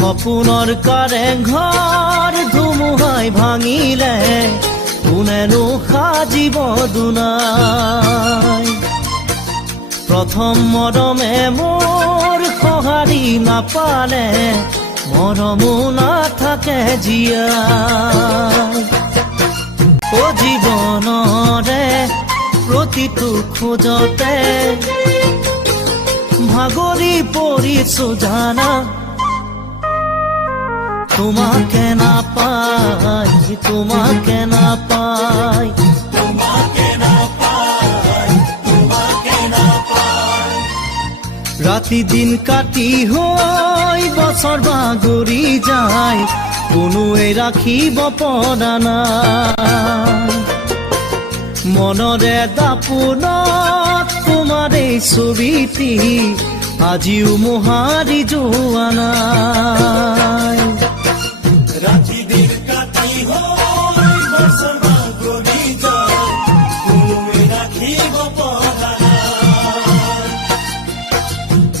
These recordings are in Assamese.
সপোনৰ কাৰেংঘৰ ধুমুহাই ভাঙিলে কোনেনো সাজিব দুনাই। প্ৰথম মৰমে মোৰ সঁহাৰি নাপালে মৰমো নাথাকে জীয়াই। অ জীৱনৰে প্ৰতিটো খোজতে ভাগৰি পৰিছো জানা, তোমাকে নাপাই, তোমাকে নাপাই, তোমাকে নাপাই, তোমাকে নাপাই। ৰাতি দিন কাটি হৈ বছৰ বাগৰি যায়, কোনোৱে ৰাখিব পৰা নাই। মনৰে দাপোনত তোমাৰ এই ছবিটি আজিও মোহাৰি যোৱা নাই। ৰাতি দিন কাটি হৈ বছৰ বাগৰি যায়, কোনোৱে ৰাখিব পৰা নাই।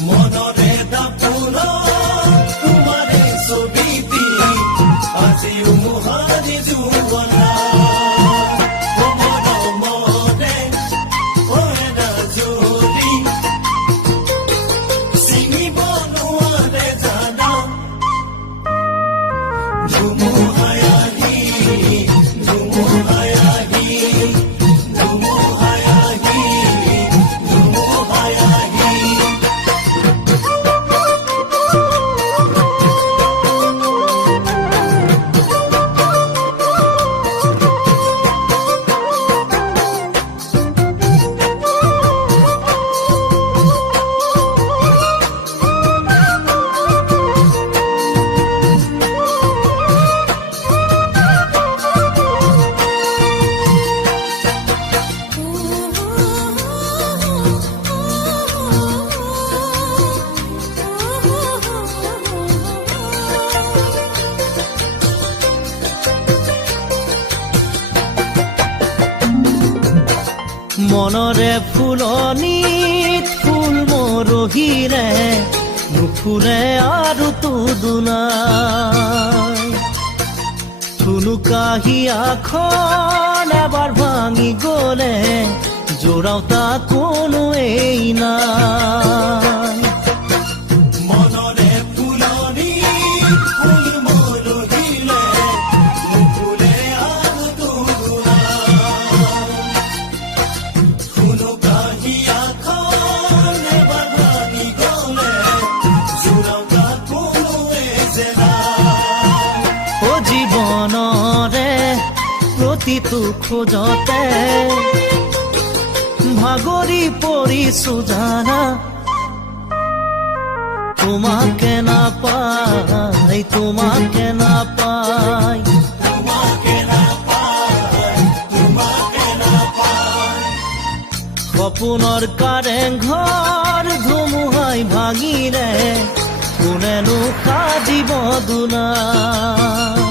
মনৰে দাপোনত তোমাৰ এই ছবিটি আজিও মোহাৰি যোৱা নাই। মনৰে ফুলনিত ফুল মৰহিলে নুফুলে আৰু তো দুনাই। থুনুকাহিয়াখন এবাৰ ভাঙি গলে জোৰাওতা কোনোৱেই নাই। মনৰে ফুলনিত ফুল মৰহিলে নুফুলে আৰু তো জীৱনৰে প্ৰতিটো খোজতে ভাগৰি পৰিছো জানা, তোমাকে নাপাই, তোমাকে নাপাই, তোমাকে নাপাই, তোমাকে নাপাই। সপোনৰ কাৰেংঘৰ ধুমুহাই ভাঙিলে কোনেনো সাজিব দুনাই।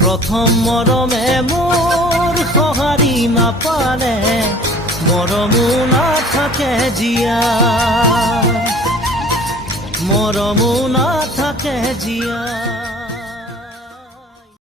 প্ৰথম মৰমে মোৰ সঁহাৰি নাপালে মৰমো নাথাকে জীয়াই, মৰমো নাথাকে জীয়াই।